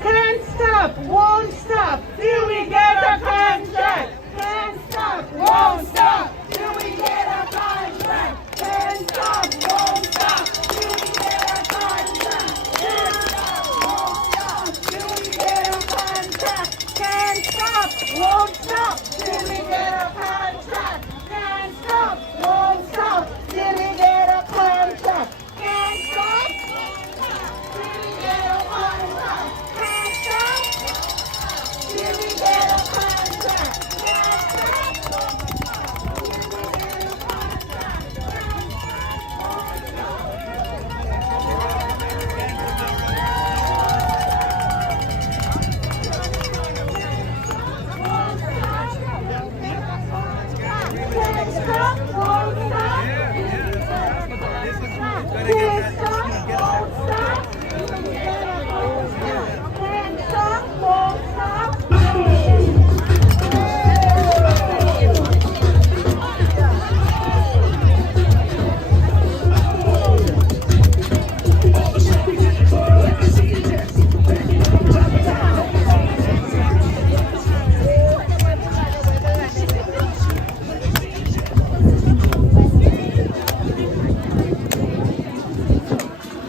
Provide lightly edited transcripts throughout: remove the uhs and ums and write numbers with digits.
Can't stop, won't stop, till we get a contract. Can't stop, won't stop, till we get a contract. Can't stop, won't stop, till we get a contract. Can't stop, won't stop, till we get a contract. Can't stop, won't stop, till we get a contract. Can't stop, won't stop, till we get a contract. Can't stop.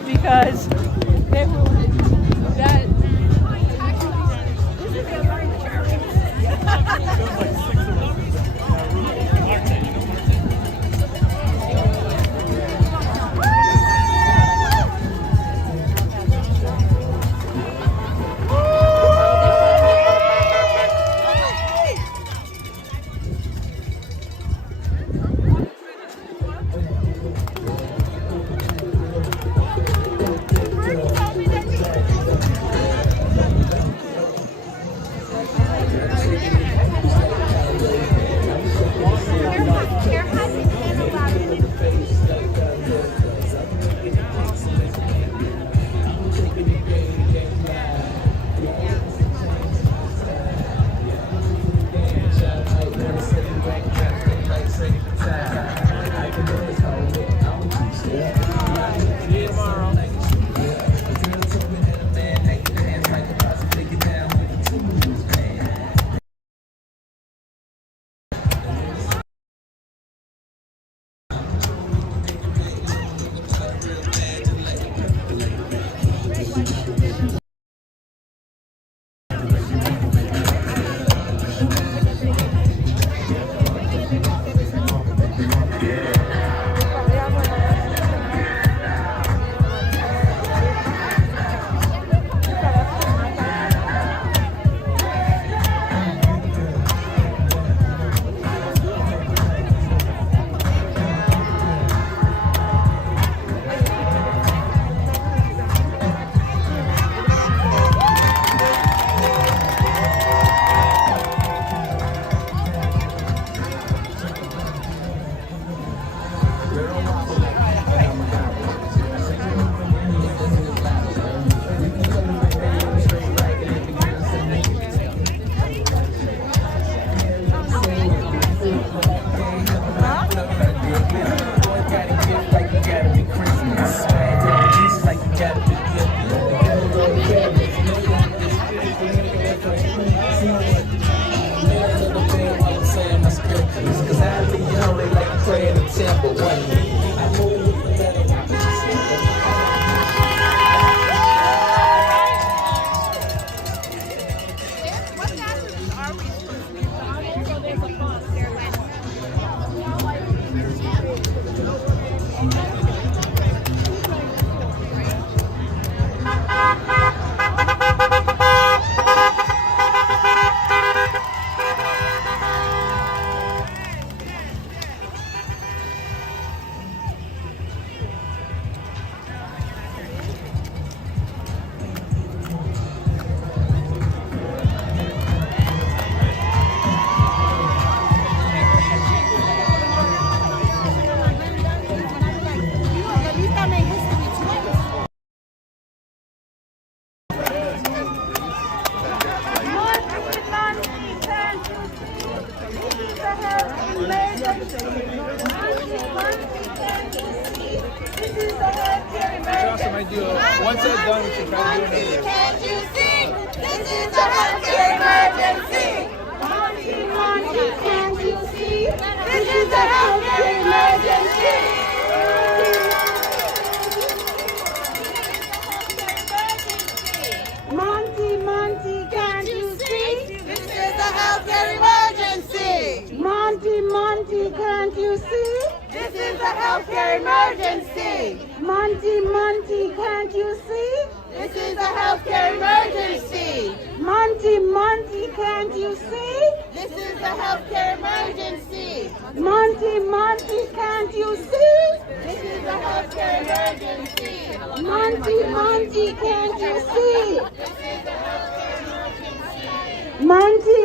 Because they will that this is a learning curve. Once it's done, we should try to do another. Can't you see? This is a healthcare emergency. Monty, can't you see? This is a healthcare emergency. Monty, can't you see? This is a healthcare emergency. Monty, can't you see? This is a healthcare emergency. Monty, can't you see? This is a healthcare emergency. Monty, can't you see? This is a healthcare emergency. Monty, can't you see? This is a healthcare emergency. Monty, can't you see? This is a healthcare emergency. Monty,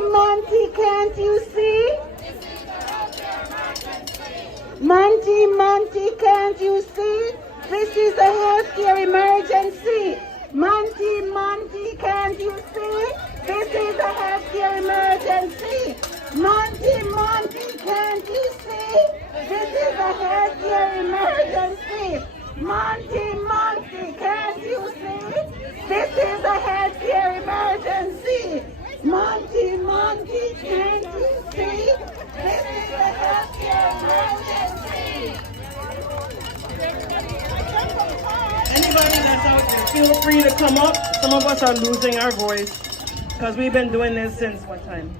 can't you see? This is a healthcare emergency. Monty, can't you see? This is a healthcare emergency. Monty, can't you see? This is a healthcare emergency. Monty, can't you see? This is a healthcare emergency. Monty, can't you see? This is a healthcare emergency. Monty, can't you see? This is a healthcare emergency. Anybody that's out there, feel free to come up. Some of us are losing our voice because we've been doing this since what time?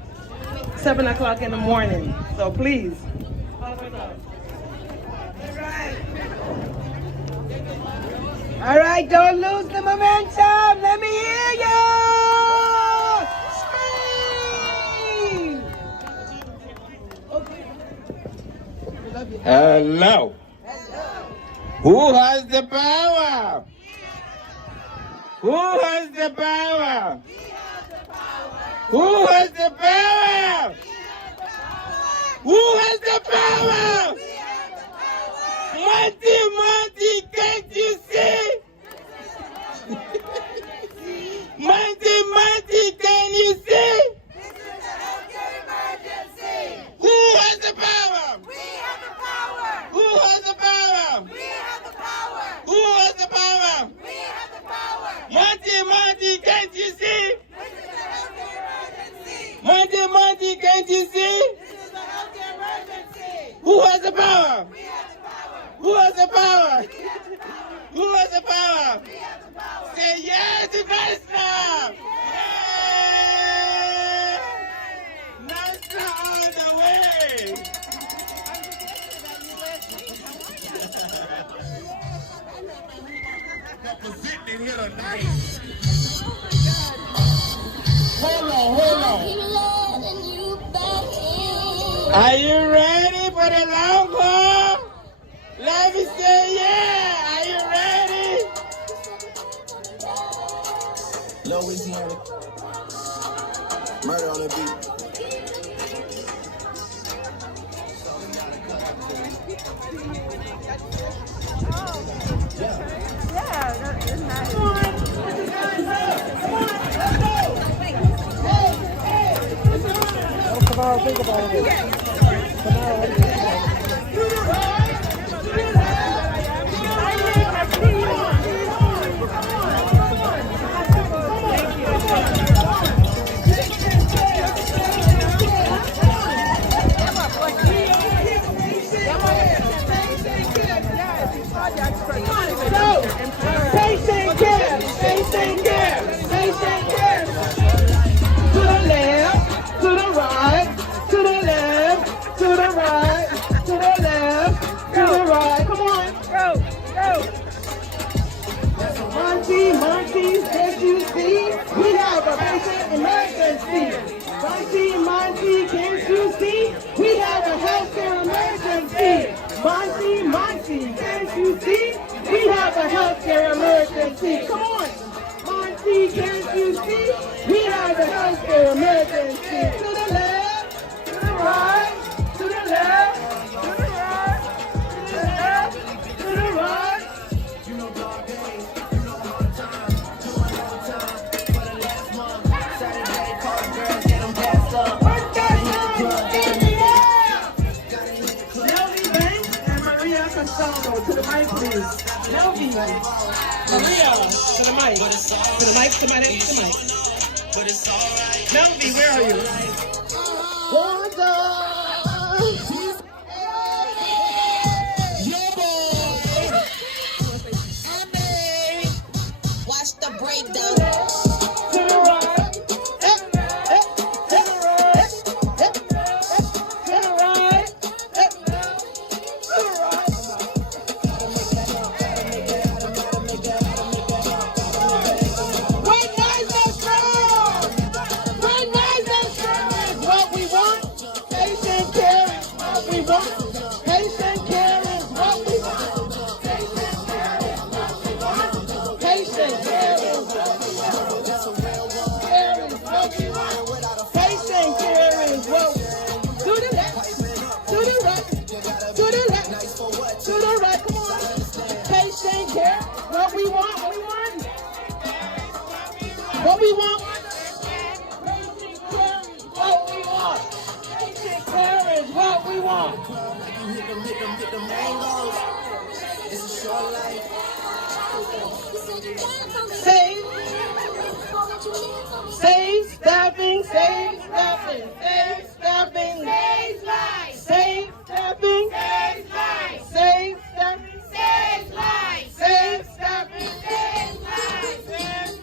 7 o'clock in the morning. So please. All right, don't lose the momentum. Let me hear you. Scream. Hello. Who has the power? Who has the power? Who has the power? Who has the power? Monty, can't you see? Monty, can you see? This is a healthcare emergency. Who has the power? We have the power. Who has the power? We have the power. Who has the power? We have the power. Monty, can't you see? This is a healthcare emergency. Monty, can't you see? This is a healthcare emergency. Who has the power? We have the power. Who has the power? We have the power. Who has the power? We have the power. Say yes to Nasta! Yeah! Nasta on the way! Representing here tonight. Hold on. Are you ready for the long haul? Let me say yeah. Are you ready? Louisiana. Murder on the beat. Come on, think about it. Come on. Patient care. To the left, to the right, to the left, to the right, to the left, to the right. Come on. Go. Monty, can't you see? We have a patient emergency. Monty, can't you see? We have a healthcare emergency. Monty, can't you see? We have a healthcare emergency. Come on. Monty, can't you see? We have a healthcare emergency. To the left, to the right, to the left, to the right, to the left, to the right. You know dog days, you know hard time. Do another time for the last month. Saturday, call the girls, get them gassed up. Put that hand in the air. Nelly Banks and Maria Castano to the mic, please. Melvie. Maria, to the mic. To the mic, to my next to the mic. Melvie, where are you? Watch the breakdown. What we want? What we want? Patient care is what we want. Hit the mangoes. It's a short life. Save staffing, save staffing, save staffing, save life, save staffing, save life, save staffing, save life, save staffing, save life, save.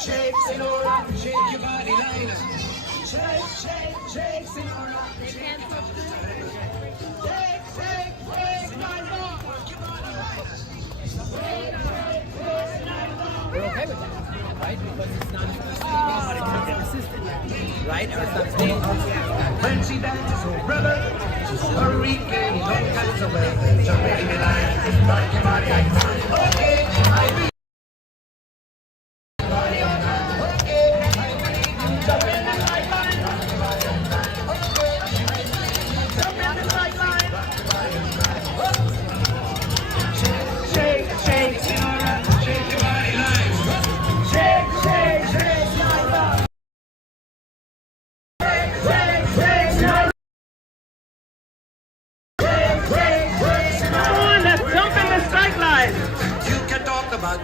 Shake, Senora, shake your body line. Shake, Senora. Shake, We're okay with that, right? Because it's not consistent, right? Or it's not staying. when she dances, oh brother, she's Puerto Rican, don't catch away. Jump in the line, rock your body like time. Okay, I believe.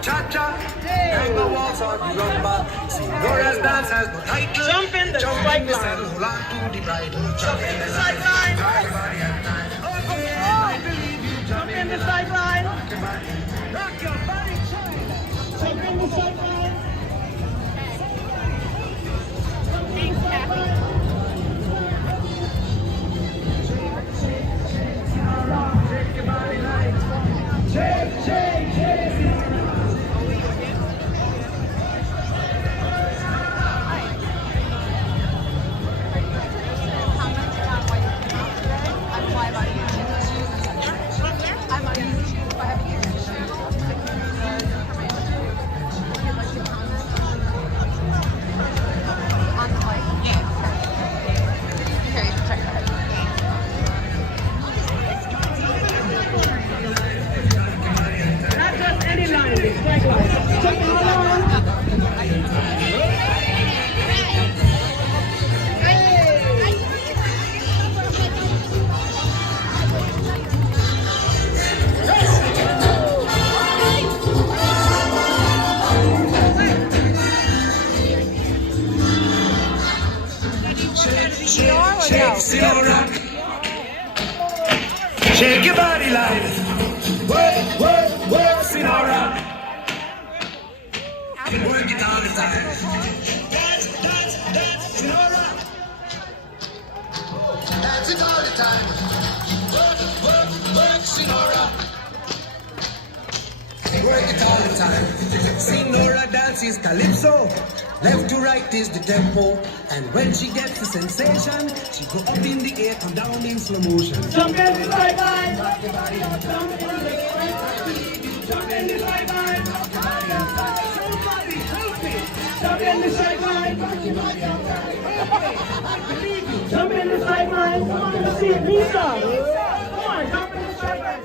Cha-cha, and the walls are the rumba. Senora's dance has no title. Jump in the strike line. Hold on to the bridle. Jump in the strike line. Jump in the strike line. Rock your body, child. Jump in the strike line. Shake your body like. Shake, shake, shake. Shake your body like work, Senora. Work it all the time. Dance, Senora. Dance it all the time. Work, Senora. Work it all the time. Senora dances calypso. Left to right is the tempo, and when she gets the sensation, she go up in the air and down in slow motion. Jump in the strike line. Jump in the strike line. Jump in the strike line. Jump in the strike line. Jump in the strike line. Come on, let's see it, Lisa. Come on, jump in the strike line.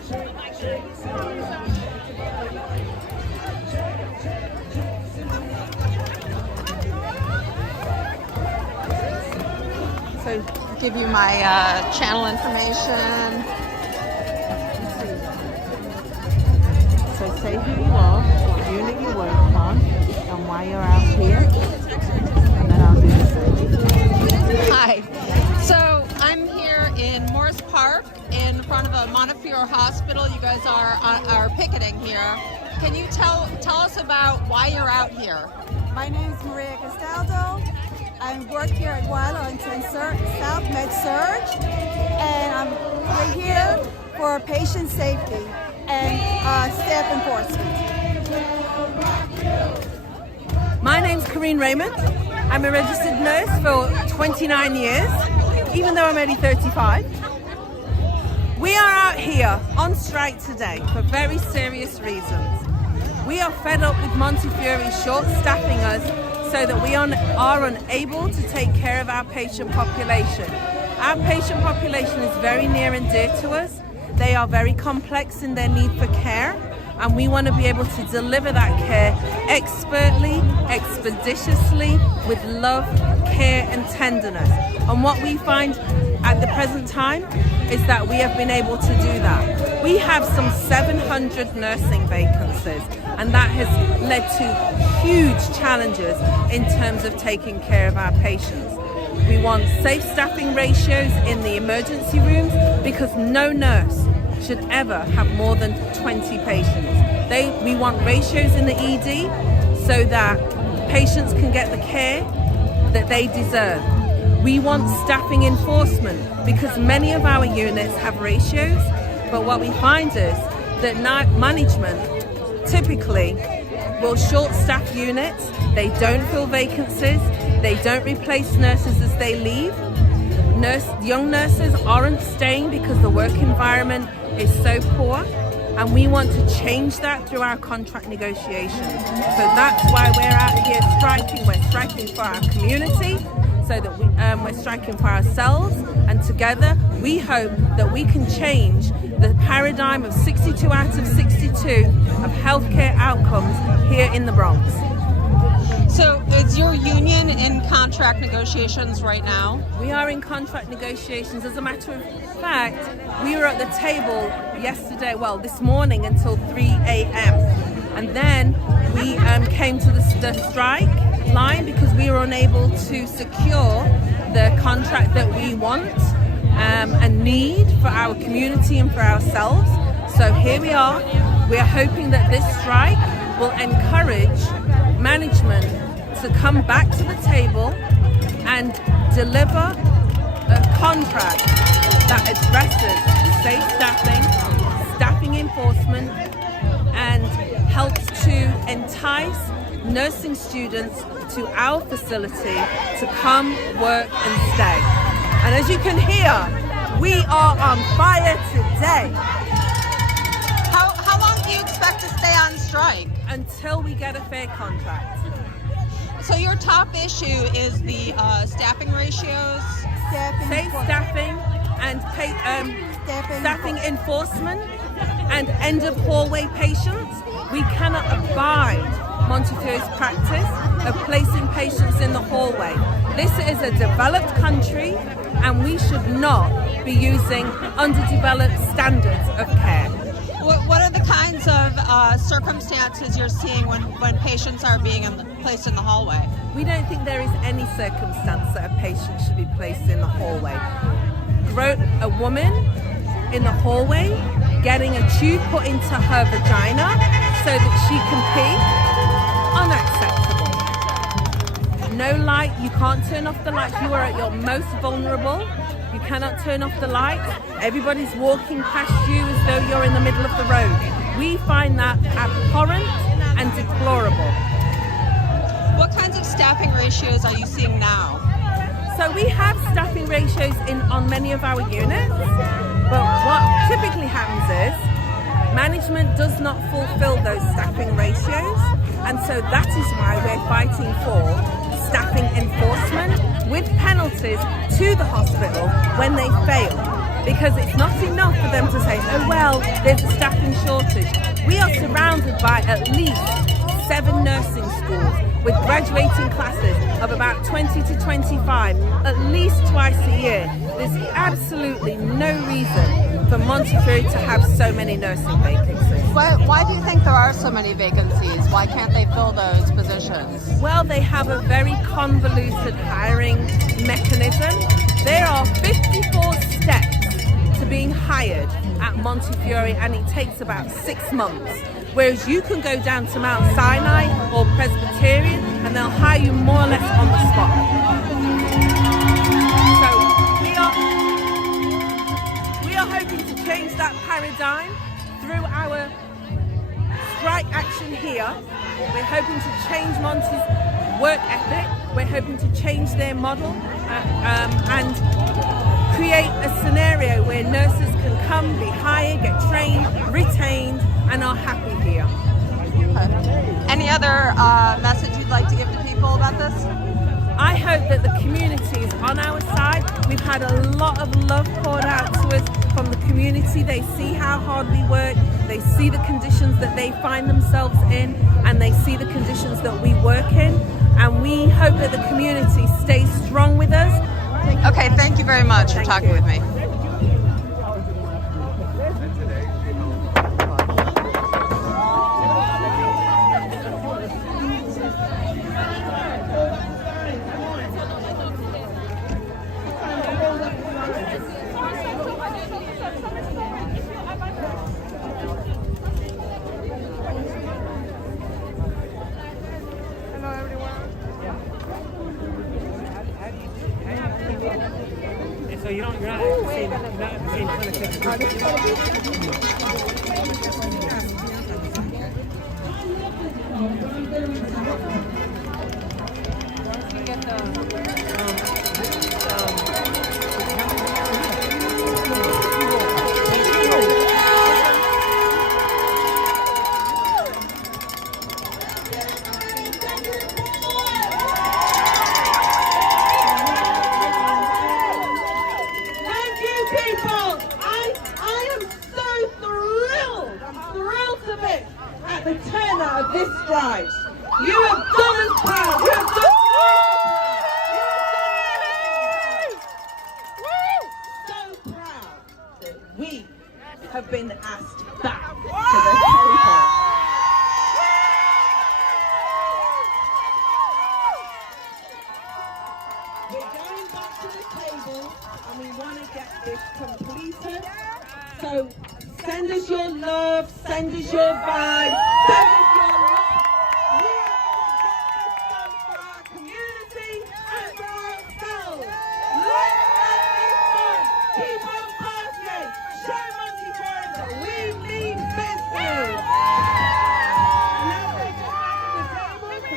also give you my channel information. So say who you are, what unit you work on, and why you're out here, and then I'll do the same. Hi. So I'm here in Morris Park in front of a Montefiore hospital. You guys are picketing here. Can you tell us about why you're out here? My name is Maria Castaldo. I work here at Arlington South Med Surg, and we're here for patient safety and staff enforcement. My name's Corinne Raymond. I'm a registered nurse for 29 years, even though I'm only 35. We are out here on strike today for very serious reasons. We are fed up with Montefiore short-staffing us so that we are unable to take care of our patient population. Our patient population is very near and dear to us. They are very complex in their need for care, and we want to be able to deliver that care expertly, expeditiously, with love, care and tenderness. And what we find at the present time is that we have been able to do that. We have some 700 nursing vacancies, and that has led to huge challenges in terms of taking care of our patients. We want safe staffing ratios in the emergency rooms because no nurse should ever have more than 20 patients. We want ratios in the ED so that patients can get the care that they deserve. We want staffing enforcement because many of our units have ratios, but what we find is that management typically will short staff units, they don't fill vacancies, they don't replace nurses as they leave. Young nurses aren't staying because the work environment is so poor, and we want to change that through our contract negotiations. So that's why we're out here striking. We're striking for our community, so that we're striking for ourselves, and together we hope that we can change the paradigm of 62 out of 62 of healthcare outcomes here in the Bronx. So is your union in contract negotiations right now? We are in contract negotiations. As a matter of fact, we were at the table this morning until 3 a.m. And then we came to the strike line because we were unable to secure the contract that we want and need for our community and for ourselves. So here we are. We are hoping that this strike will encourage management to come back to the table and deliver a contract that addresses safe staffing enforcement, and helps to entice nursing students to our facility to come, work and stay. And as you can hear, we are on fire today. How long do you expect to stay on strike? Until we get a fair contract. So your top issue is the staffing ratios? Safe staffing and staffing enforcement and end of hallway patients. We cannot abide Montefiore's practice of placing patients in the hallway. This is a developed country, and we should not be using underdeveloped standards of care. What are the kinds of circumstances you're seeing when patients are being placed in the hallway? We don't think there is any circumstance that a patient should be placed in the hallway. A woman in the hallway getting a tube put into her vagina so that she can pee, unacceptable. No light, you can't turn off the lights. You are at your most vulnerable. You cannot turn off the lights. Everybody's walking past you as though you're in the middle of the road. We find that abhorrent and deplorable. What kinds of staffing ratios are you seeing now? So we have staffing ratios on many of our units, but what typically happens is management does not fulfill those staffing ratios, and so that is why we're fighting for staffing enforcement with penalties to the hospital when they fail. Because it's not enough for them to say, oh well, there's a staffing shortage. We are surrounded by at least 7 nursing schools with graduating classes of about 20 to 25 at least twice a year. There's absolutely no reason for Montefiore to have so many nursing vacancies. Why do you think there are so many vacancies? Why can't they fill those positions? Well, they have a very convoluted hiring mechanism. There are 54 steps to being hired at Montefiore, and it takes about 6 months. Whereas you can go down to Mount Sinai or Presbyterian and they'll hire you more or less on the spot. So we are hoping to change that paradigm through our strike action here. We're hoping to change Monty's work ethic. We're hoping to change their model and create a scenario where nurses can come, be hired, get trained, retained, and are happy here. Any other message you'd like to give to people about this? I hope that the community is on our side. We've had a lot of love poured out to us from the community. They see how hard we work, they see the conditions that they find themselves in, and they see the conditions that we work in. And we hope that the community stays strong with us. Okay, thank you very much for talking with me. So you're not at the same The turnout of this strike. You have done us proud. You have done so proud that we have been asked back to the table. We're going back to the table and we want to get this completed. So send us your love, send us your vibe, send us your love. We are going to get this done for our community and for ourselves. Let's get this done. Keep on partying. Show Montefiore that we mean business. Now they get back to the table, so let's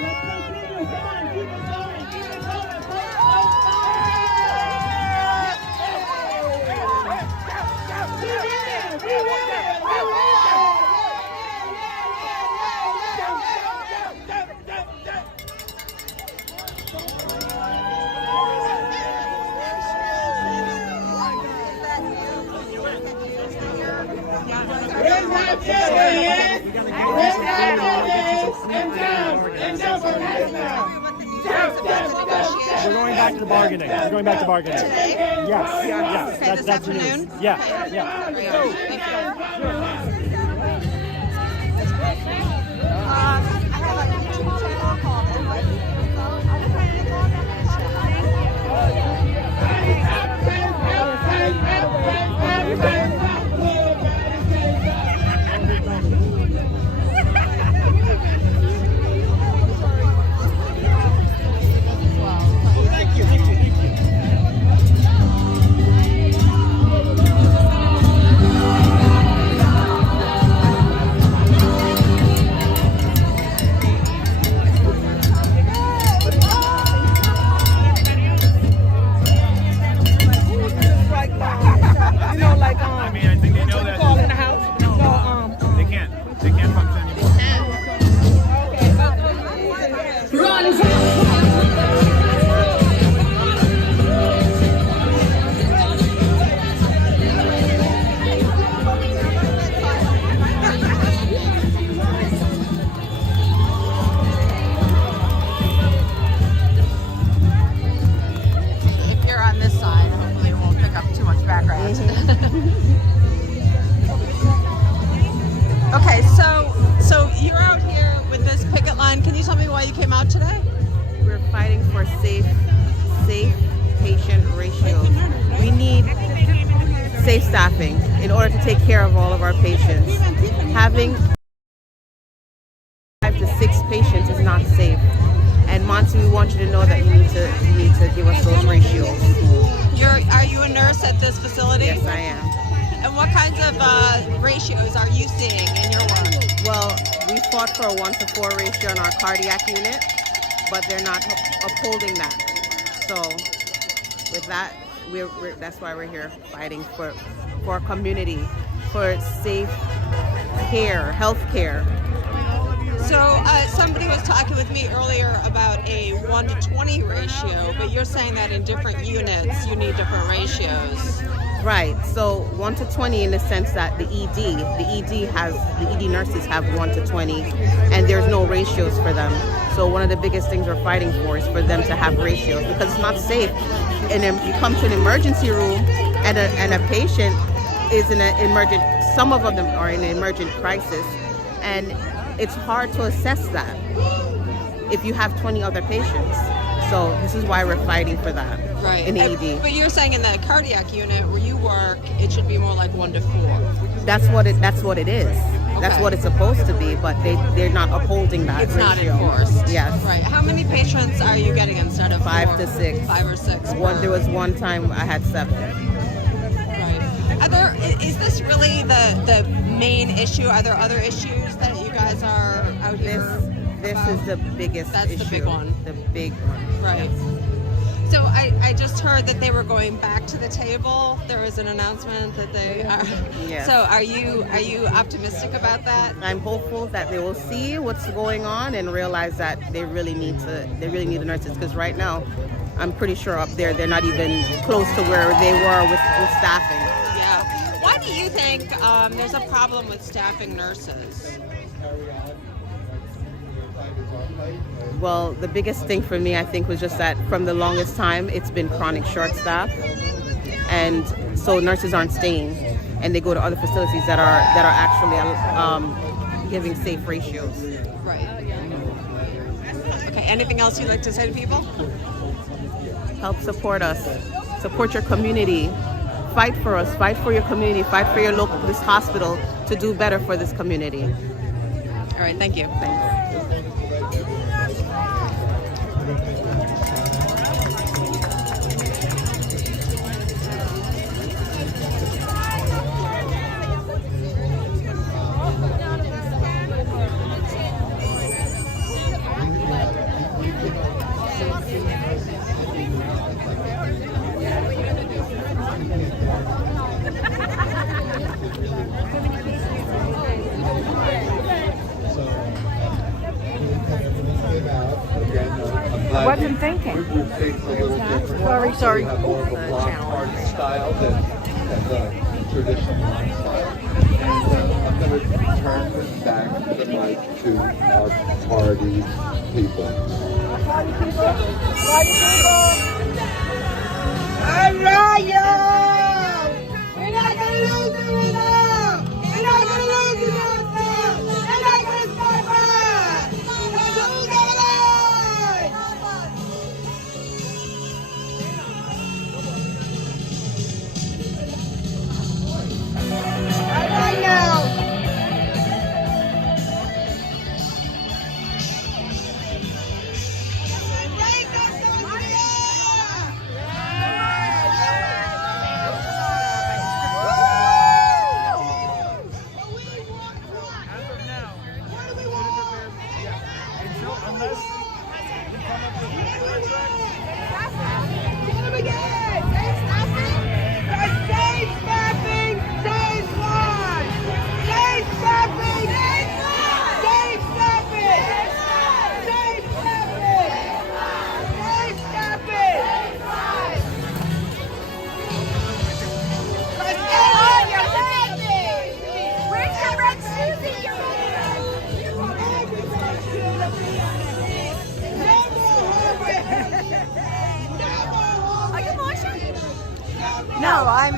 continue. Come on, keep it going, keep it going. We're going back to bargaining. We're going back to bargaining. Yes. Yes. Okay, this afternoon? Yeah. Yeah. fighting for safe patient ratios. We need safe staffing in order to take care of all of our patients. Having 5 to 6 patients is not safe. And Monty, we want you to know that you need to give us those ratios. Are you a nurse at this facility? Yes, I am. And what kinds of ratios are you seeing in your work? Well, we fought for a 1-to-4 ratio in our cardiac unit, but they're not upholding that. So with that, that's why we're here fighting for our community, for safe care, health care. So somebody was talking with me earlier about a 1-to-20 ratio, but you're saying that in different units you need different ratios. Right. So 1-to-20 in the sense that the ED nurses have 1-to-20, and there's no ratios for them. So one of the biggest things we're fighting for is for them to have ratios, because it's not safe. And then you come to an emergency room, and a patient is in an emergent. Some of them are in an emergent crisis, and it's hard to assess that if you have 20 other patients. So this is why we're fighting for that in the ED. But you're saying in the cardiac unit where you work, it should be more like 1-to-4. That's what it is. Okay. That's what it's supposed to be, but they're not upholding that It's ratio. not enforced. Yes. Right. How many patients are you getting instead of 5 to 6. 5 or 6. There was one time I had 7. Right. Is this really the main issue? Are there other issues that you guys are out here? This is the biggest issue. That's the big one. The big one. Right. Yes. So I just heard that they were going back to the table. There was an announcement that they are. Yes. So are you optimistic about that? I'm hopeful that they will see what's going on and realize that they really need the nurses, because right now I'm pretty sure up there they're not even close to where they were with staffing. Yeah. Why do you think there's a problem with staffing nurses? Well, the biggest thing for me, I think, was just that from the longest time, it's been chronic short staff, and so nurses aren't staying, and they go to other facilities that are actually giving safe ratios. Right. Okay. Anything else you'd like to say to people? Help support us. Support your community. Fight for us. Fight for your community. Fight for this hospital to do better for this community. All right. Thank you. Thanks. I wasn't thinking. Sorry. More of a block party style than the traditional line style. And I'm going to turn this back the mic to our party people. All right, y'all! We're not going to lose it now! We're not going to lose it now! We're not going to stop us! Let's lose our lives! All right, now! No, I'm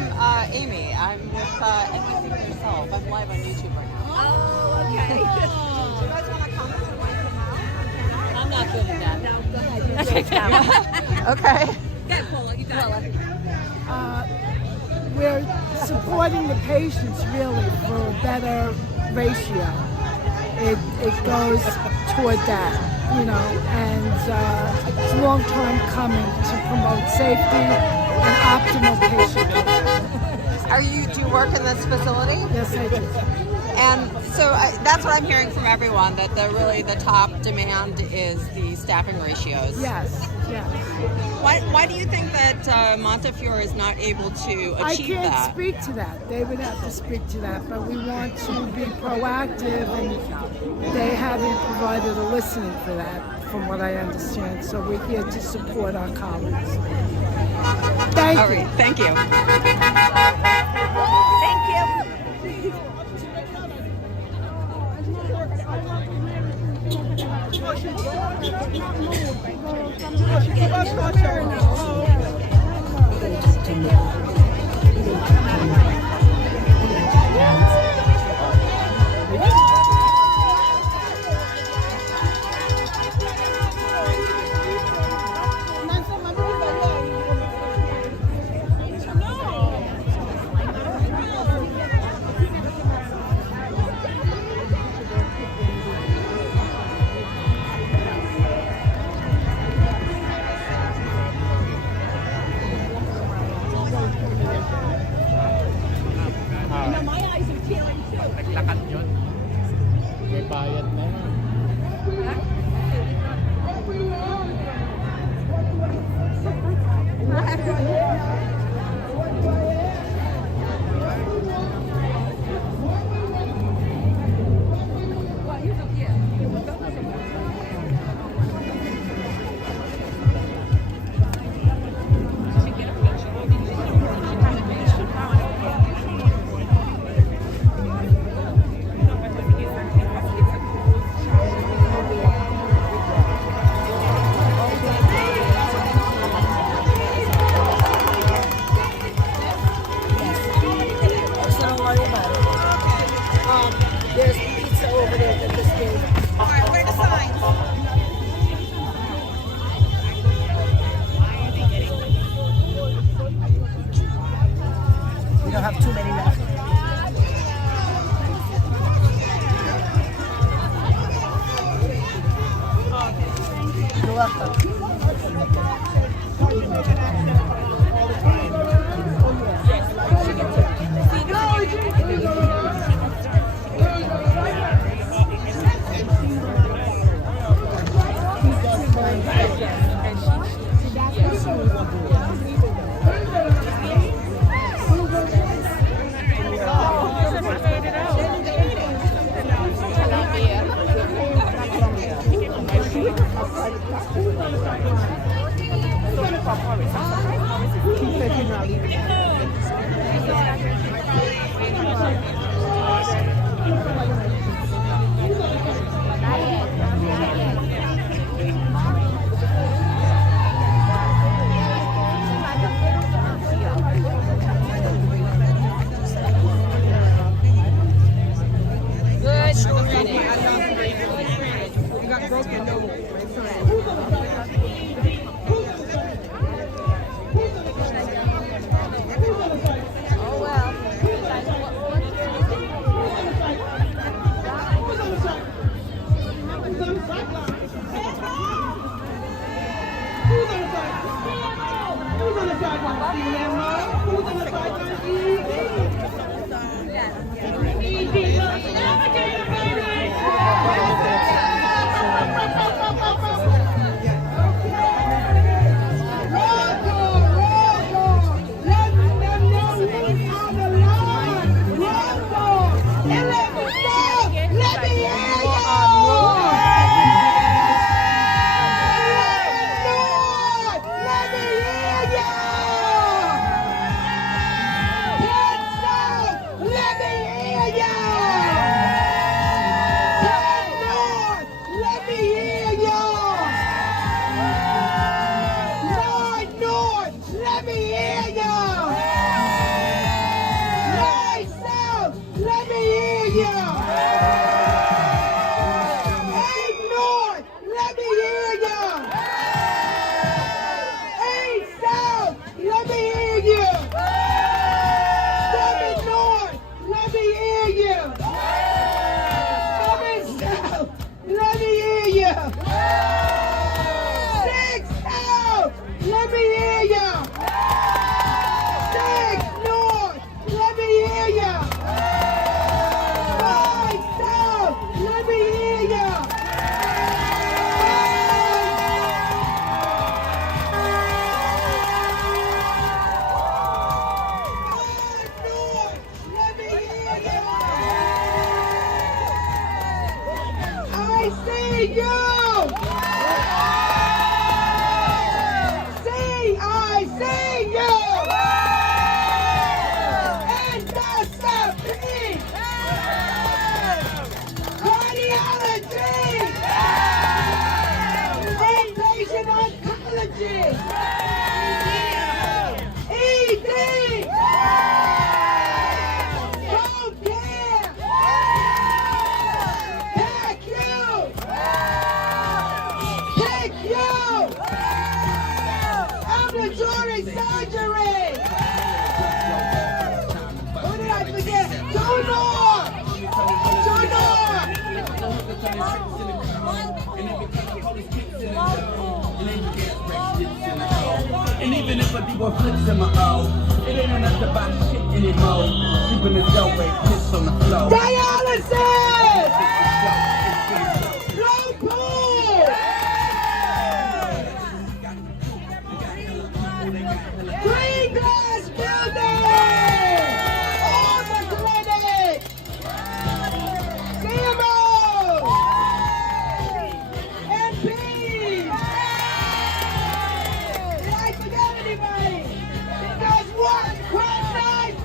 Amy. I'm with NYCforYourself. I'm live on YouTube right now. Oh, okay. Do you guys want to comment on my canal? I'm not good at that. No, go ahead. take that one. Okay. We're supporting the patients really for a better ratio. It goes toward that, you know, and it's a long time coming to promote safety and optimal patient care. Do you work in this facility? Yes, I do. And so that's what I'm hearing from everyone, that the top demand is the staffing ratios. Yes, yes. Why do you think that Montefiore is not able to achieve that? I can't speak to that. They would have to speak to that, but we want to be proactive, and they haven't provided a listening for that, from what I understand. So we're here to support our colleagues. Thank you. All right, thank you. Naglakad yun. May bayad na yun. There's pizza over there that this gave us. All right, where are the signs? We don't have too many left. You're welcome. Can't stop! ambulatory surgery. Who did I forget? Two more. And even if I do a flips in my own, it ain't enough to buy shit anymore. Sleep in the doorway, piss on the floor. Dialysis! Blood pool! Green glass building! All the clinics! CMOs! MPs! Did I forget anybody? Because what? Crime night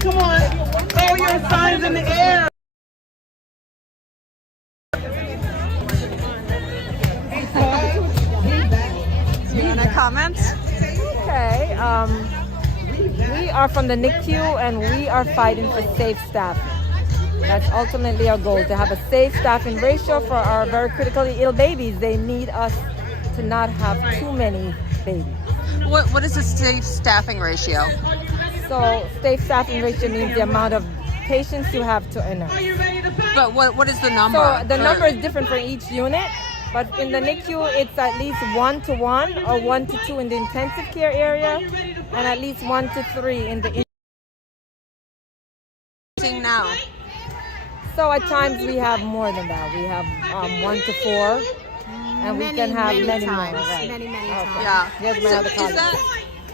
Come on. Throw your signs in the air. Do you want to comment? Okay. We are from the NICU and we are fighting for safe staffing. That's ultimately our goal, to have a safe staffing ratio for our very critically ill babies. They need us to not have too many babies. What is a safe staffing ratio? So safe staffing ratio means the amount of patients you have to enter. But what is the number? So the number is different for each unit, but in the NICU it's at least 1 to 1 or 1 to 2 in the intensive care area, and at least 1 to 3 in the now. So at times we have more than that. We have 1 to 4, and we can have many more. Right. Many times. Yeah. Here's my other colleague.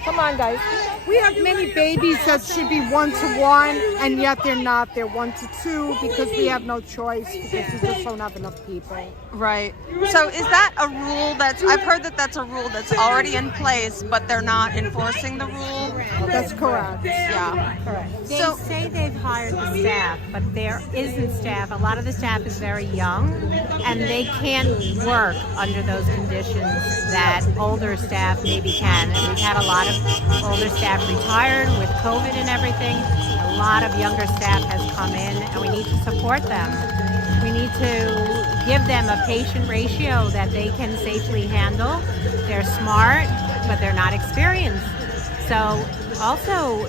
Come on, guys. We have many babies that should be 1 to 1, and yet they're not. They're 1 to 2 because we have no choice because we just don't have enough people. Right. So is that a rule I've heard that's a rule that's already in place, but they're not enforcing the rule? That's correct. Yeah. Correct. They say they've hired the staff, but there isn't staff. A lot of the staff is very young, and they can't work under those conditions that older staff maybe can. And we've had a lot of older staff retired with COVID and everything. A lot of younger staff has come in, and we need to support them. We need to give them a patient ratio that they can safely handle. They're smart, but they're not experienced. So also,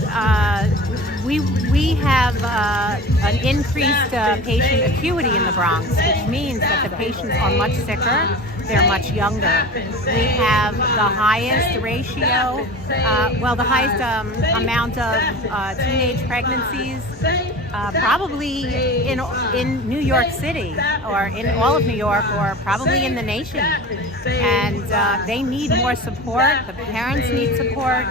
we have an increased patient acuity in the Bronx, which means that the patients are much sicker. They're much younger. We have the highest ratio, the highest amount of teenage pregnancies probably in New York City, or in all of New York, or probably in the nation. And they need more support. The parents need support.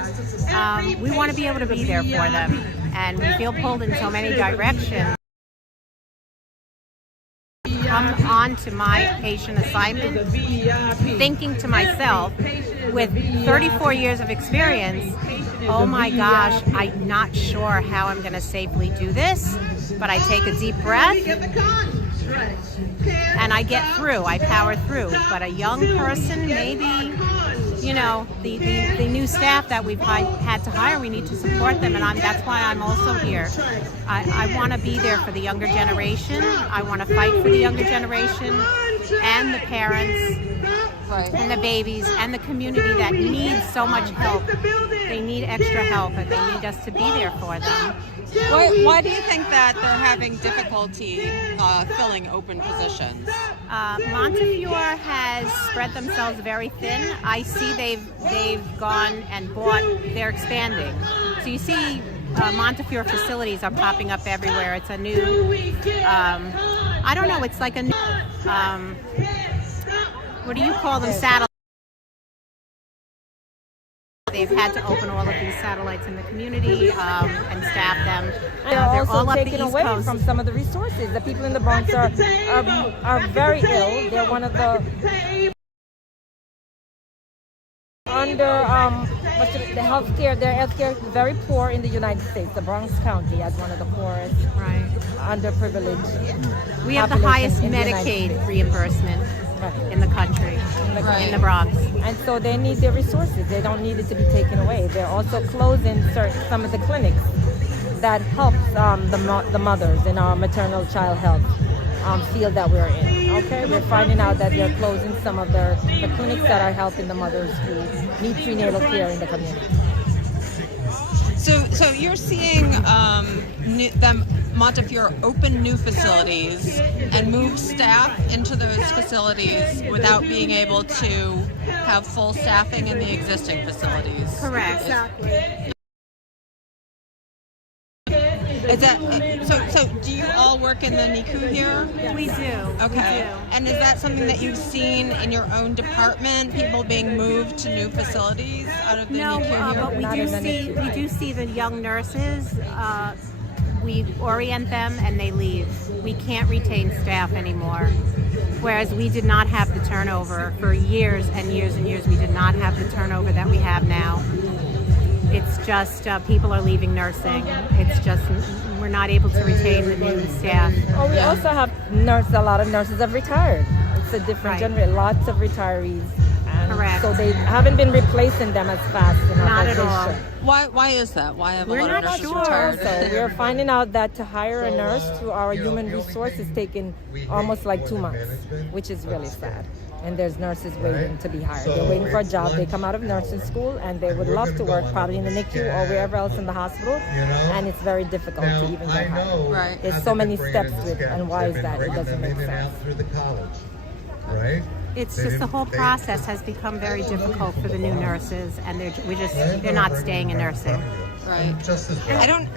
We want to be able to be there for them. And we feel pulled in so many directions. Come on to my patient assignment thinking to myself, with 34 years of experience, oh my gosh, I'm not sure how I'm going to safely do this, but I take a deep breath and I get through. I power through. But a young person, maybe, you know, the new staff that we've had to hire, we need to support them, and that's why I'm also here. I want to be there for the younger generation. I want to fight for the younger generation and the parents and the babies and the community that needs so much help. They need extra help, and they need us to be there for them. Why do you think that they're having difficulty filling open positions? Montefiore has spread themselves very thin. I see they've gone and bought. They're expanding. So you see, Montefiore facilities are popping up everywhere. It's a new. I don't know. It's like a new. What do you call them? Satellites. They've had to open all of these satellites in the community and staff them. They're also all up the taken East away Coast. from some of the resources. The people in the Bronx are very ill. They're one of the under the healthcare. Their healthcare is very poor in the United States. The Bronx County as one of the poorest, underprivileged. We have the highest Medicaid reimbursement in the country, in the Bronx. And so they need their resources. They don't need it to be taken away. They're also closing some of the clinics that helps the mothers in our maternal child health field that we're in. Okay, we're finding out that they're closing some of the clinics that are helping the mothers who need prenatal care in the community. So you're seeing them Montefiore open new facilities and move staff into those facilities without being able to have full staffing in the existing facilities. Correct. Is that so? Do you all work in the NICU here? We do. Okay. We do. And is that something that you've seen in your own department? People being moved to new facilities out of the NICU here? But we do see the young nurses. We orient them and they leave. We can't retain staff anymore. Whereas we did not have the turnover for years and years and years. We did not have the turnover that we have now. It's just people are leaving nursing. It's just we're not able to retain the new staff. Oh, we also have a lot of nurses have retired. It's a different generation. Lots of retirees. And correct. So they haven't been replacing them as fast. Not at all. Why is that? Why have a lot of nurses We're retired? So we're finding out that to hire a nurse through our human resource is taking almost like 2 months, which is really sad. And there's nurses waiting to be hired. They're waiting for a job. They come out of nursing school and they would love to work probably in the NICU or wherever else in the hospital. And it's very difficult to even get hired. Right. There's so many steps to it, and why is that? It doesn't make sense. It's just the whole process has become very difficult for the new nurses, and they're not staying in nursing. Right.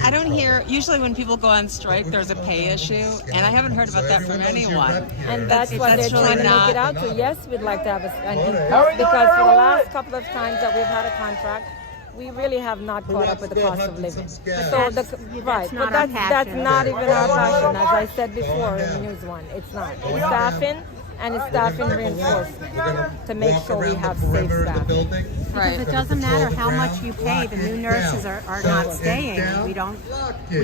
I don't hear, usually when people go on strike, there's a pay issue, and I haven't heard about that from anyone. And that's what they're trying to make it out to. Yes, we'd like to have an increase, because for the last couple of times that we've had a contract, we really have not caught up with the cost of living. So that's not even our passion, as I said before in News One. It's not. It's staffing. And it's staffing reinforcement to make sure we have safe staff. Because it doesn't matter how much you pay, the new nurses are not staying. We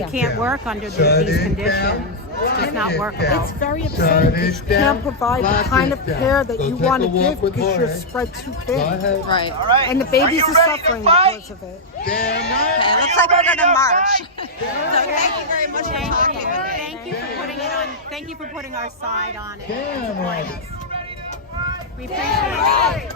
can't work under these conditions. It's just not workable. It's very upsetting because you can't provide the kind of care that you want to give because you're spread too thin. Right. And the babies are suffering because of it. Okay, looks like we're going to march. So thank you very much for talking with me. Thank you for putting it on. Thank you for putting our side on it and supporting us. We appreciate it.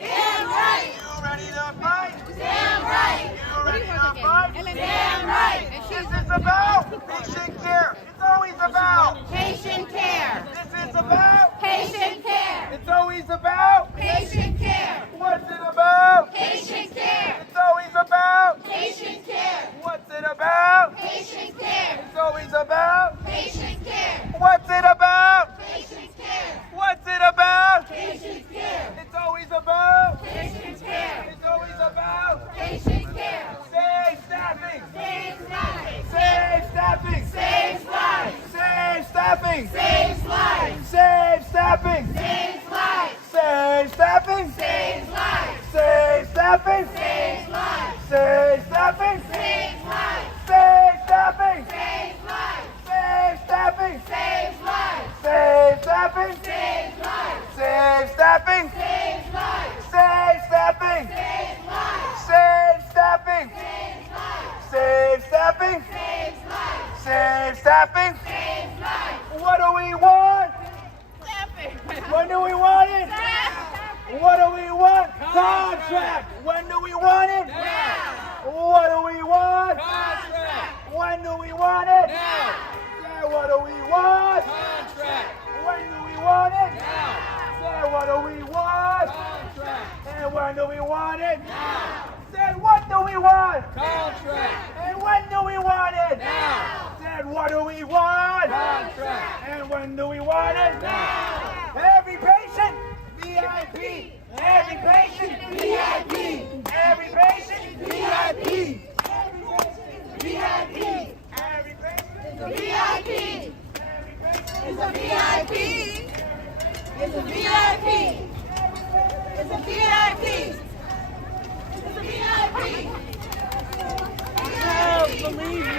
Damn right! You ready to fight? Damn right! You ready to fight? Damn right! This is about patient care. It's always about patient care. This is about Patient care. It's always about Patient care. What's it about? Patient care. It's always about Patient care. What's it about? Patient care. It's always about Patient care. What's it about? Patient care. What's it about? Patient care. It's always about Patient care. It's always about Patient care. Save staffing. Saves lives. Save staffing. Saves lives. Save staffing. Saves lives. Save staffing. Saves lives. Save staffing. Saves lives. Save staffing. Saves lives. Save staffing. Saves lives. Save staffing. Saves lives. Save staffing. Saves lives. Save Contract. When do we want it? Now. What do we want? Contract. When do we want it? Now. Say what do we want? Contract. When do we want it? Now. Say what do we want? Contract. And when do we want it? Now. Say what do we want? Contract. And when do we want it? Now. Say what do we want? Contract. And when do we want it? Now. Every patient, VIP. Every patient, VIP. Every patient, VIP. VIP. Every patient, VIP. It's a VIP. It's a VIP. It's a VIP. It's a VIP. Oh, believe me.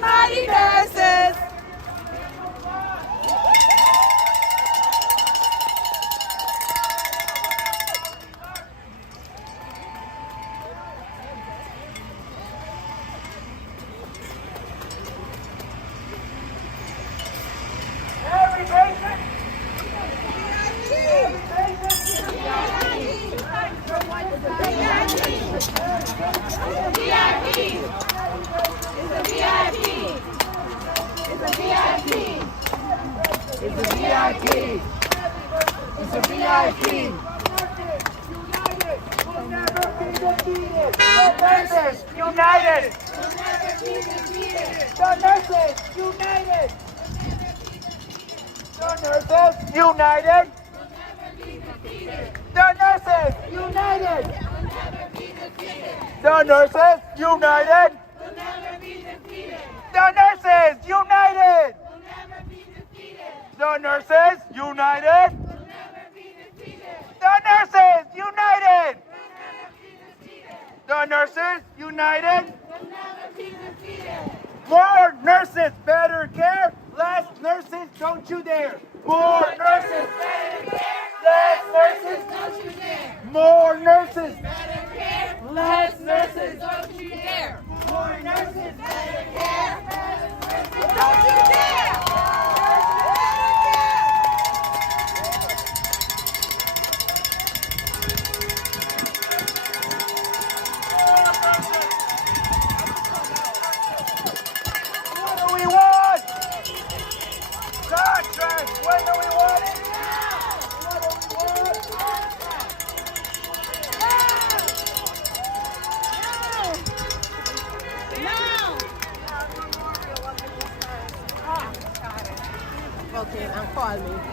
Mighty nurses. Every patient. It's a VIP. It's a VIP. United will never be defeated. The nurses united. The nurses united. The nurses united. The nurses united. The nurses united. The nurses united. The nurses united. The nurses united. The nurses united. More nurses, better care. Less nurses, don't you dare. More nurses, better care. Less nurses, don't you dare. More nurses, better care. Less nurses, don't you dare. More nurses, better care. Don't you dare. What do we want? Contract. When do we want it? Now. Okay, and call me.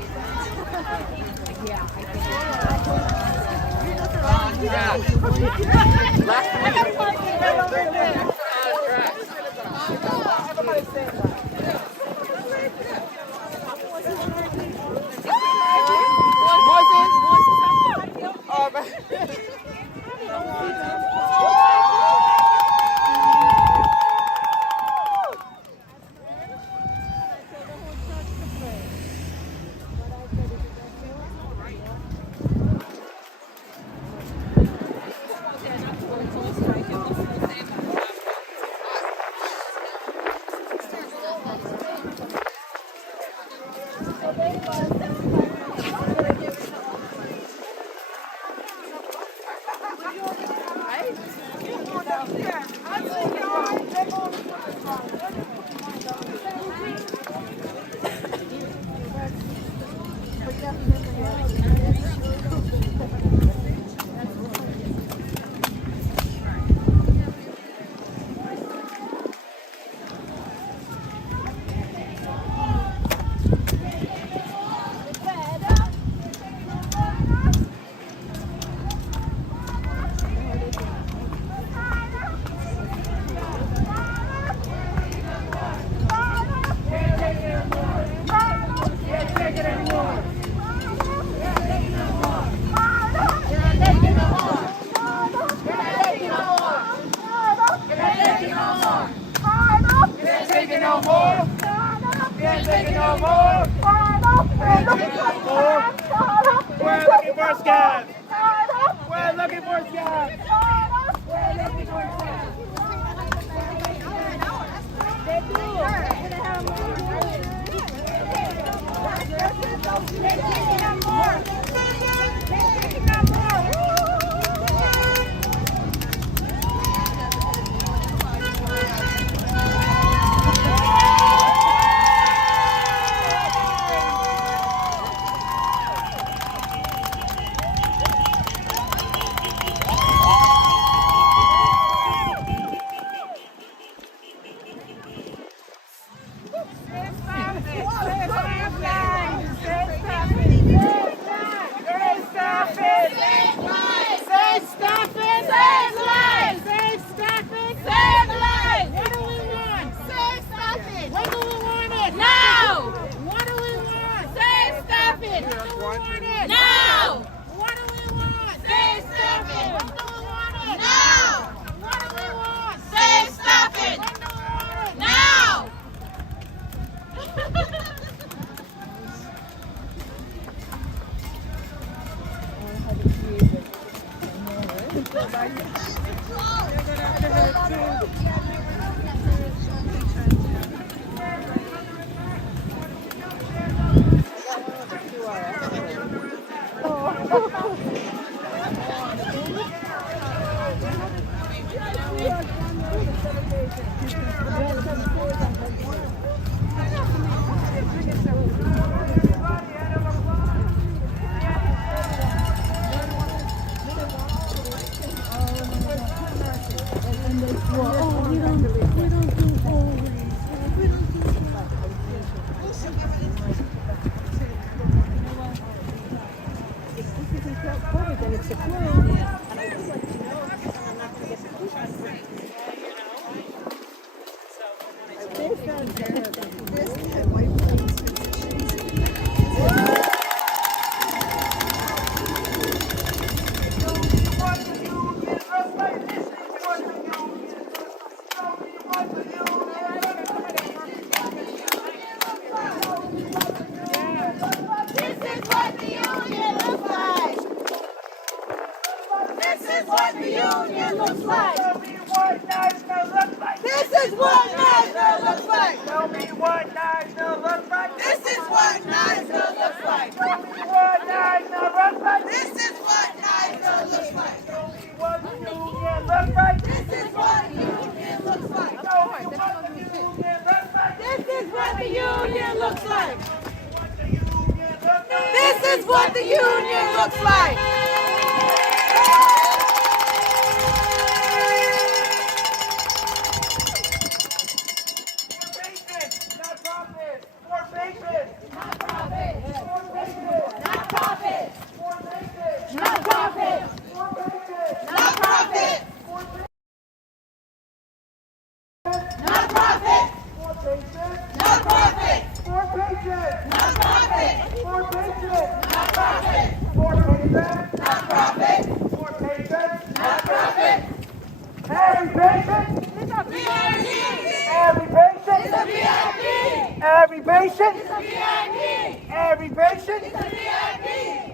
Every patient is a VIP. Every patient is a VIP.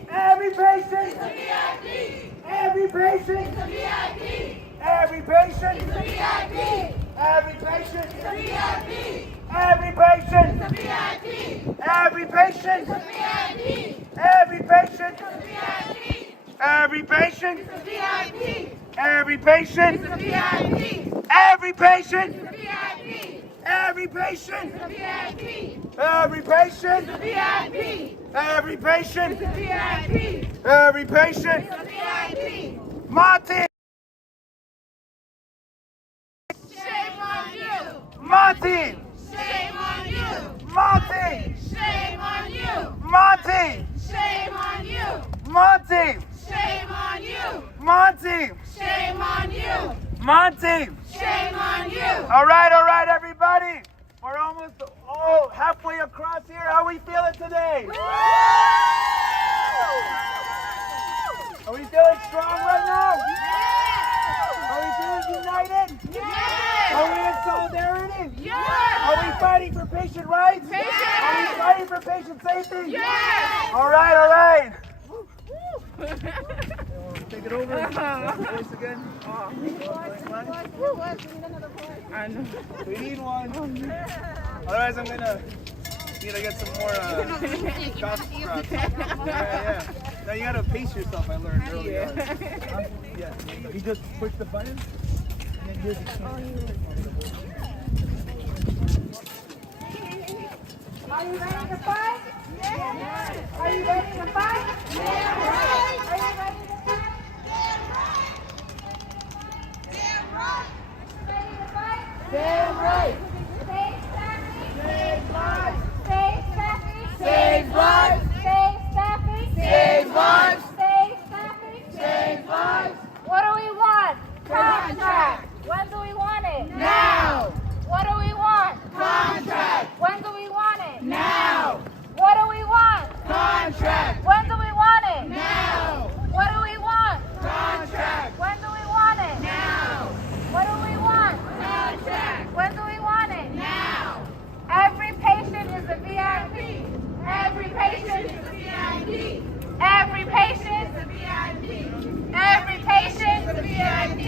Every patient is a VIP. Every patient is a VIP. Every patient is a VIP. Every patient is a VIP. Every patient is a VIP. Every patient is a VIP. Every patient is a VIP. Every patient is a VIP. Every patient is a VIP. Every patient is a VIP. Every patient is a VIP. Every patient is a VIP. Every patient is a VIP. Every patient is a VIP. Monty. Shame on you. Monty. Shame on you. Monty. Shame on you. Monty. Shame on you. Monty. Shame on you. Monty. Shame on you. Monty. Shame on you. All right, everybody. We're almost halfway across here. How are we feeling today? Are we feeling strong right now? Are we feeling united? Are we in solidarity? Are we fighting for patient rights? Are we fighting for patient safety? All right. Take it over. Voice again. We need one. Otherwise, I'm gonna need to get some more cough drops. Yeah. Now you gotta pace yourself. I learned earlier. Yeah. You just push the button, and then here's the key. Are you ready to fight? Yes. Are you ready to fight? Yes. Are you ready to fight? Damn right. Ready to fight? Damn right. Save staffing. Save lives. Save staffing. Save lives. Save staffing. Save lives. Save staffing. Save lives. What do we want? Contract. When do we want it? Now. What do we want? Contract. When do we want it? Now. What do we want? Contract. When do we want it? Now. What do we want? Contract. When do we want it? Now. What do we want? Contract. When do we want it? Now. Every patient is a VIP. Every patient is a VIP. Every patient is a VIP. Every patient is a VIP.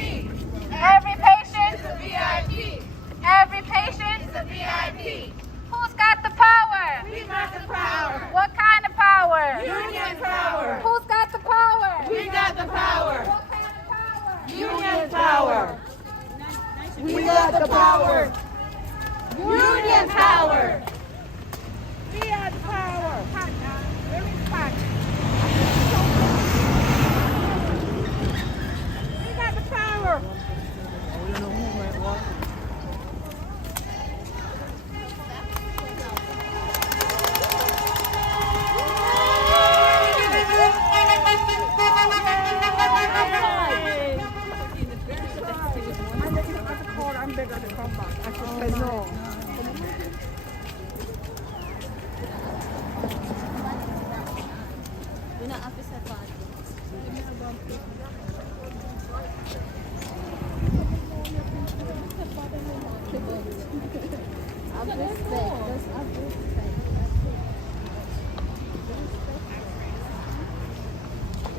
Every patient is a VIP. Every patient is a VIP. Who's got the power? We got the power. What kind of power? Union power. Who's got the power? We got the power. What kind of power? Union power. We got the power. Union power. We got the power. Very fast. We got the power.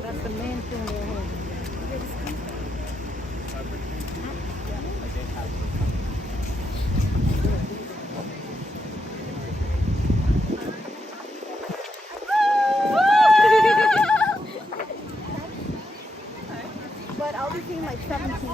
That's the main thing we're holding. But I'll be seeing like 17.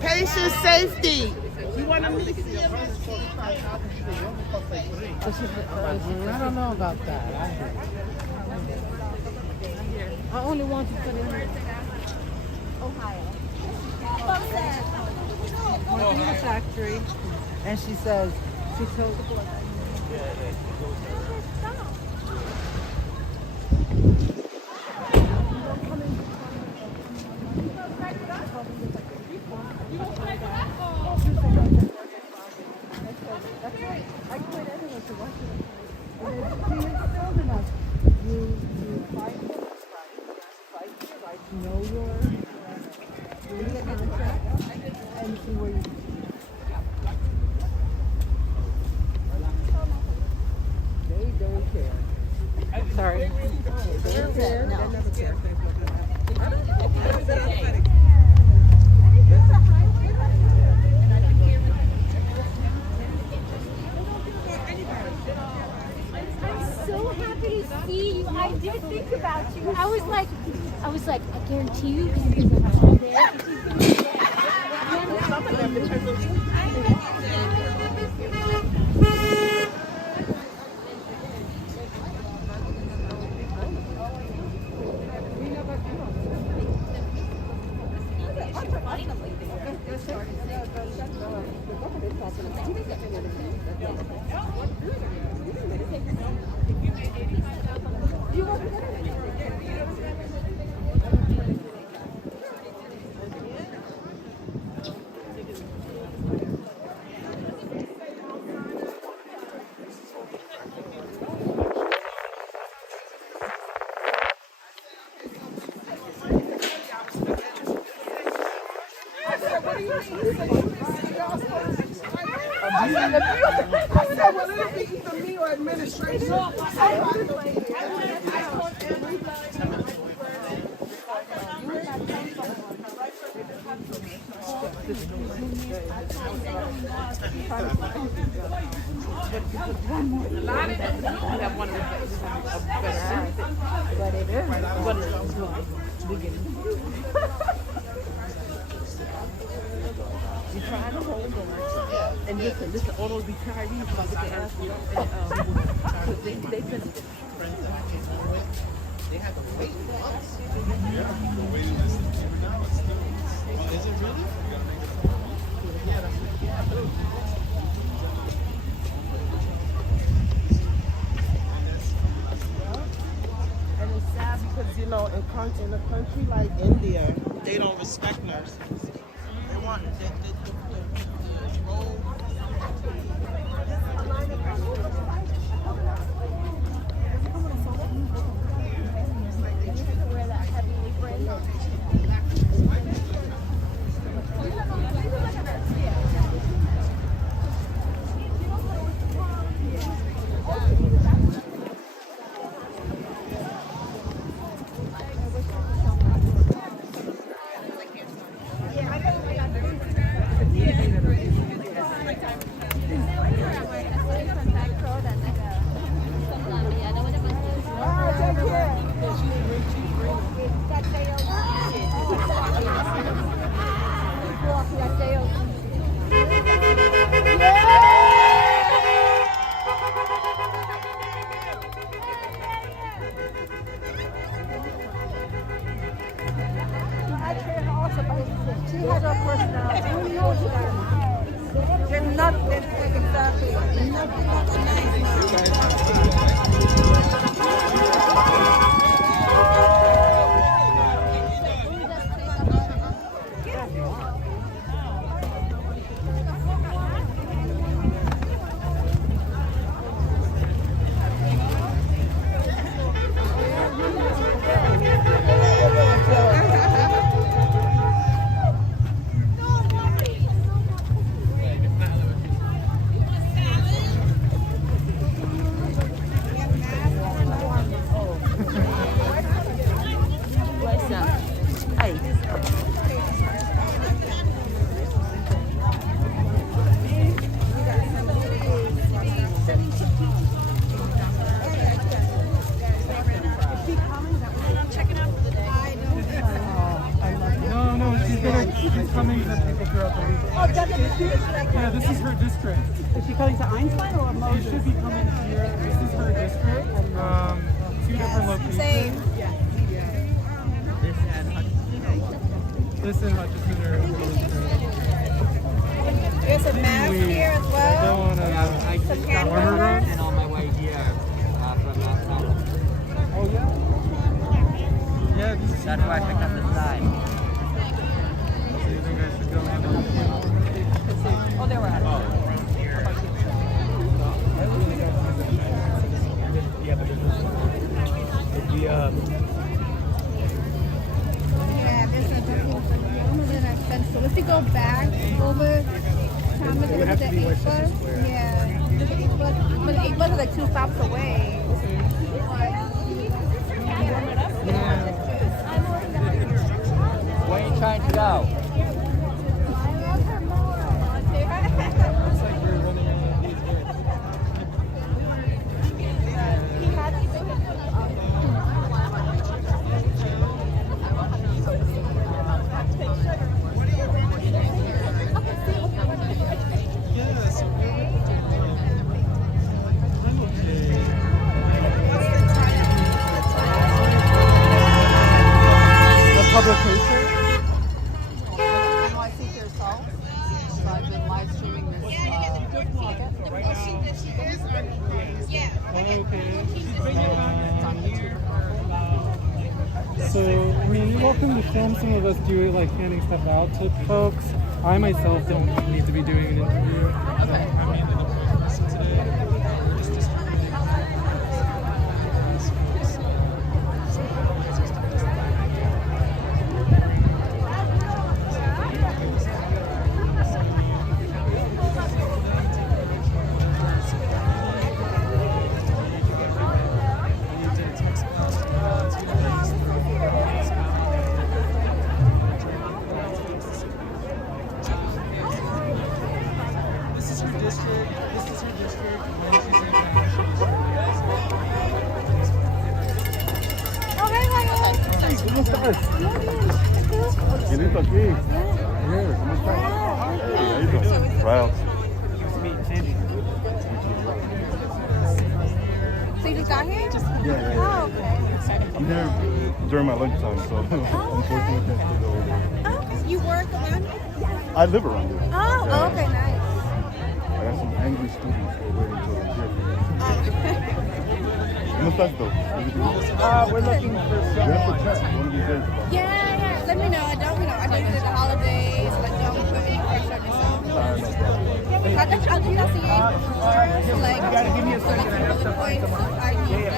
Patient safety. want to meet? I don't know about that. I only want to put in Ohio. one in the factory, and she says she told the boy. That's right. I quit anyway to watch it. He installed enough. You fight for what's right. Fight for your right. Know your contract and see where you. They don't care. Sorry. They don't care. They never care. I'm so happy to see you. I did think about you. I was like, I guarantee you he's gonna be there. You try to hold on. And listen, all those retirees about to ask you. They finished. They have to wait months. Yeah, the waiting list even now is still. Is it really? Yeah, that's And it's sad because, you know, in a country like India, they don't respect nurses. They want the role. She has her personality. Who knows that? They're not exactly. She's coming to pick her up. Oh, that's this is her district. Is she coming to Einstein or Moses? She should be coming here. This is her district. Two different locations. Same. This and Hutchinson are There's a mask here as well. Some hand warmers. And on my way here from downtown. Oh yeah. Yeah, That's why I picked up the side. So you think I should go in? Oh, there we're at. Yeah, but Yeah, there's a fence. So if you go back over, Thomas, look at the 8 bus. Yeah, look at the 8 bus. But the 8 bus is like 2 stops away. Where are you trying to go? publication? NYCforYourself. So I've been live streaming this So, I mean, you're welcome to film some of us do like handing stuff out to folks. I myself don't need to be doing an interview. Okay. ¿Cómo estás? ¿Vienes aquí? Here, ¿cómo estás? Hey, how you doing? Ryle. So you just got here? Yeah. Oh, okay. I'm here during my lunchtime, so unfortunately can't stay over. Oh, you work around here? I live around here. Oh, Yeah. okay, nice. I got some angry students who are waiting to hear from me. ¿Cómo estás, though? We're looking for You some. have to chat one of these days. Yeah. Let me know. I don't it's the holidays. Like, don't put any pressure on yourself. I'll do that for you. So, like, You gotta give me a second. I have bullet to find points. someone. I use, Yeah.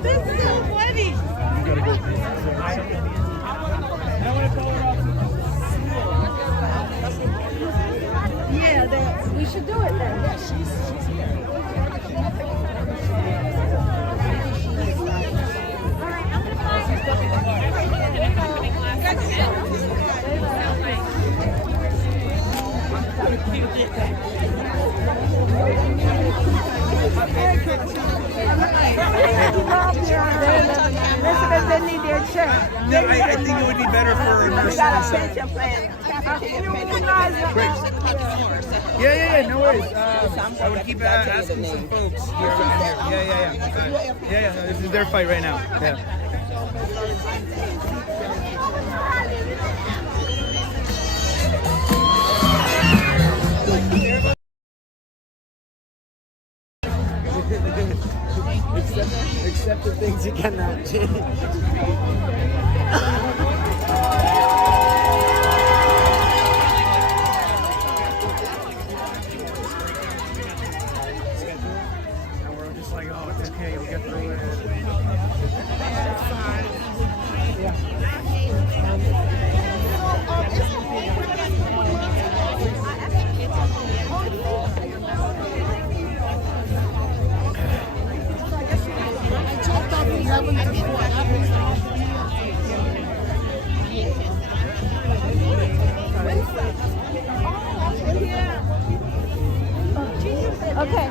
This is so funny. You gotta go. Yeah, we should do it then. Yeah, she's here. Elizabeth didn't need their check. No, I think it would be better for a nurse. Yeah, no worries. I would keep asking some folks here around here. Yeah. This is their fight right now. Yeah. Except the things you cannot change. Okay.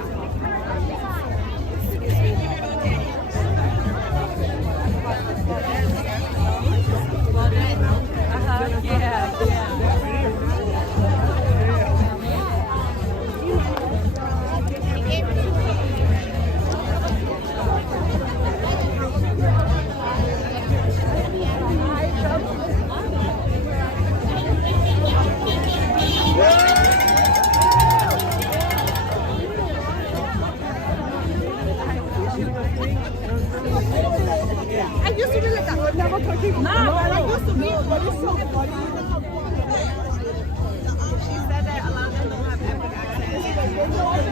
Nah, but I used to be, but it's so funny. She said that a lot of people don't have epic access.